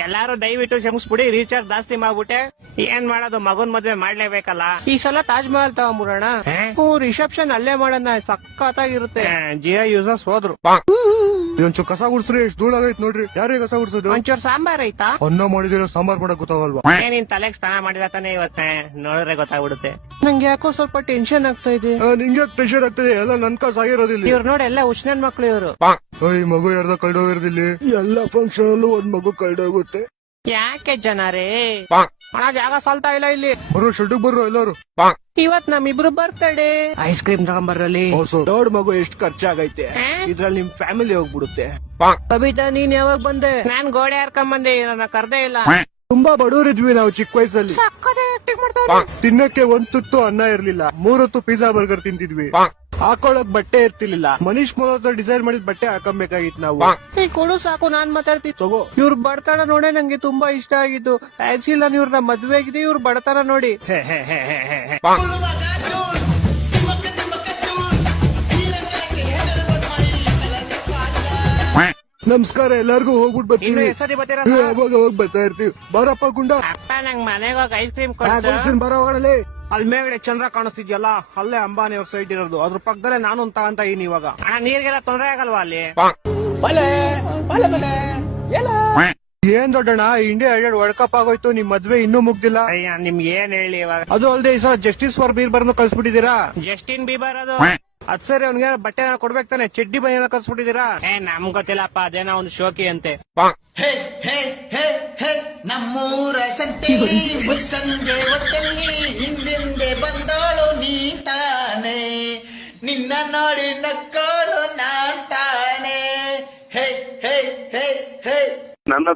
ಎಲ್ಲಾರು ದಯವಿಟ್ಟು ಕ್ಷಮಿಸ್ಬಿಡಿ, ರೀಚಾರ್ಜ್ ಜಾಸ್ತಿ ಮಾಡ್ಬಿಟ್ಟೆ. ಏನ್ ಮಾಡೋದು, ಮಗನ್ ಮದ್ವೆ ಮಾಡ್ಲೇಬೇಕಲ್ಲ. ಈ ಸಲ ತಾಜ್ ಮಹಲ್ ತಗೊಂಬಿಡೋಣ. ರಿಸೆಪ್ಷನ್ ಅಲ್ಲೇ ಮಾಡೋಣ, ಸಖತ್ತಾಗಿರುತ್ತೆ. ಜಿಯೋ ಯೂಸರ್ಸ್ ಹೋದ್ರು. ಒಂಚೂರು ಕಸ ಗುಡ್ಸ್ರಿ, ಎಷ್ಟು ಧೂಳಾಗೈತ್ ನೋಡ್ರಿ. ಯಾರಿಗೆ ಕಸ ಗುಡ್ಸೋದು? ಒಂಚೂರು ಸಾಂಬಾರ್ ಐತಾ? ಅನ್ನ ಮಾಡಿದಿರೋ ಸಾಂಬಾರ್ ಮಾಡಕ್ ಗೊತ್ತಾಗಲ್ವಾ? ನೀನ್ ತಲೆಗೆ ಸ್ನಾನ ಮಾಡಿಲ್ಲ ತಾನೆ ಇವತ್ತೆ, ನೋಡಿದ್ರೆ ಗೊತ್ತಾಗ್ಬಿಡುತ್ತೆ. ನಂಗೆ ಯಾಕೋ ಸ್ವಲ್ಪ ಟೆನ್ಷನ್ ಆಗ್ತಾ ಇದೆ. ನಿಂಗೆ ಪ್ರೆಷರ್ ಆಗ್ತದೆ, ಎಲ್ಲ ನನ್ ಕಾಸ್ ಆಗಿರೋದಿಲ್ಲ. ಇವ್ರು ನೋಡಿ ಎಲ್ಲ ಉಷ್ಣನ್ ಮಕ್ಳು ಇವ್ರು. ಈ ಮಗು ಯಾರ್ದ ಕಳ್ದೋಗಿರೋದಿಲ್ಲ. ಎಲ್ಲ ಫಂಕ್ಷನ್ ಅಲ್ಲೂ ಒಂದ್ ಮಗು ಕಳ್ದೋಗುತ್ತೆ. ಯಾಕೆ ಜನರೇ ಹಣ ಜಾಗ ಸಾಲ್ತಾ ಇಲ್ಲ ಇಲ್ಲಿ. ಬರೋ ಶೆಡ್ಗೆ ಬರ್ರೋ ಎಲ್ಲಾರು. ಇವತ್ ನಮ್ಮಿಬ್ರು ಬರ್ತಡೆ. Ice cream ತಗೊಂಬರ್ರಲ್ಲಿ. ದೊಡ್ಡ ಮಗು ಎಷ್ಟು ಖರ್ಚಾಗೈತೆ, ಇದ್ರಲ್ಲಿ ನಿಮ್ ಫ್ಯಾಮಿಲಿ ಹೋಗ್ಬಿಡುತ್ತೆ. ಕವಿತಾ ನೀನ್ ಯಾವಾಗ ಬಂದೆ? ನಾನ್ ಗೋಡೆ ಹಾರ್ಕೊಂಡ್ ಬಂದೆ, ನನ್ನ ಕರ್ದೇ ಇಲ್ಲ. ತುಂಬಾ ಬಡವರಿದ್ವಿ ನಾವು ಚಿಕ್ಕ ವಯಸ್ಸಲ್ಲಿ. ತಿನ್ನಕ್ಕೆ ಒಂದ್ ತುತ್ತು ಅನ್ನ ಇರ್ಲಿಲ್ಲ, 3 ಹೊತ್ತು ಪಿಜ್ಜಾ ಬರ್ಗರ್ ತಿಂತಿದ್ವಿ. ಹಾಕೊಳಕ್ ಬಟ್ಟೆ ಇರ್ತಿರ್ಲಿಲ್ಲ, ಮನೀಶ್ ಮಲ್ಹೋತ್ರ ಡಿಸೈನ್ ಮಾಡಿದ ಬಟ್ಟೆ ಹಾಕೊಬೇಕಾಗಿತ್ತು ನಾವು. ಕೊಡು ಸಾಕು, ನಾನ್ ಮಾತಾಡ್ತೀನಿ ತಗೋ. ಇವ್ರ ಬಡತನ ನೋಡೇ ನಂಗೆ ತುಂಬಾ ಇಷ್ಟ ಆಗಿತ್ತು. ಆಕ್ಚುಲಿ ನಾನು ಇವ್ರನ್ನ ಮದ್ವೆ ಆಗಿದೆ, ಇವ್ರ ಬಡತನ ನೋಡಿ. ನಮಸ್ಕಾರ, ಎಲ್ಲಾರ್ಗು ಹೋಗ್ಬಿಟ್ಟು ಬರ್ತೀವಿ. ಹೆಸರಿ ಬರ್ತೀರಾ? ಅವಾಗ ಹೋಗ್ ಬರ್ತಾ ಇರ್ತೀವಿ. ಬರಪ್ಪ ಗುಂಡ. ಅಪ್ಪ ನಂಗ್ ಮನೆಗೆ ಹೋಗಿ ಐಸ್ ಕ್ರೀಮ್ ಕೊಡ್ತೀನಿ. ಬರೋ ಹೋಗಲೇ. ಅಲ್ಲಿ ಮೇಲ್ಗಡೆ ಚಂದ್ರ ಕಾಣಿಸ್ತಿದ್ಯಲ್ಲ, ಅಲ್ಲೇ ಅಂಬಾನಿ ಅವ್ರ ಸೈಟ್ ಇರೋದು. ಅದ್ರ ಪಕ್ಕದಲ್ಲೇ ನಾನು ಅಂತ ಇದೀನಿ ಇವಾಗ. ಅಣ್ಣ ನೀರ್ಗೆಲ್ಲ ತೊಂದ್ರೆ ಆಗಲ್ವಾ ಅಲ್ಲಿ? ಏನ್ ದೊಡ್ಡಣ್ಣ, ಇಂಡಿಯಾ ವರ್ಲ್ಡ್ ಕಪ್ ಆಗೋಯ್ತು, ನಿಮ್ ಮದ್ವೆ ಇನ್ನೂ ಮುಗ್ದಿಲ್ಲ. ಅಯ್ಯ ನಿಮ್ಗೆ ಏನ್ ಹೇಳಿ ಇವಾಗ. ಅದು ಅಲ್ದೆ ಈ ಸಲ ಜಸ್ಟಿಸ್ ಫಾರ್ ಬೀರ್ಬರ್ನ ಕಳ್ಸ್ಬಿಟ್ಟಿದೀರಾ. ಜಸ್ಟಿನ್ ಬೀಬರ್ ಅದು. ಅದ್ ಸರಿ, ಅವ್ನಿಗೆ ಬಟ್ಟೆ ಕೊಡ್ಬೇಕು ತಾನೆ, ಚಡ್ಡಿ ಬನಿಯನ್ನ ಕಳ್ಸ್ಬಿಟ್ಟಿದೀರಾ. ನಮ್ ಗೊತ್ತಿಲ್ಲಪ್ಪ, ಅದೇನೋ ಒಂದು ಶೋಕಿ ಅಂತೆ. ನಮ್ಮೂರ ಸಂತೆಯಲ್ಲಿ ಮುಸ್ಸಂಜೆ ಹೊತ್ತಲ್ಲಿ ಹಿಂದಿಂದೆ ಬಂದೋಳು ನೀ ತಾನೆ, ನಿನ್ನ ನೋಡಿ ನಕ್ಕೋಳು ನಾನ್ ತಾನೆ. ಹೇ ಹೇ ಹೇ ಹೇ. ನನ್ನ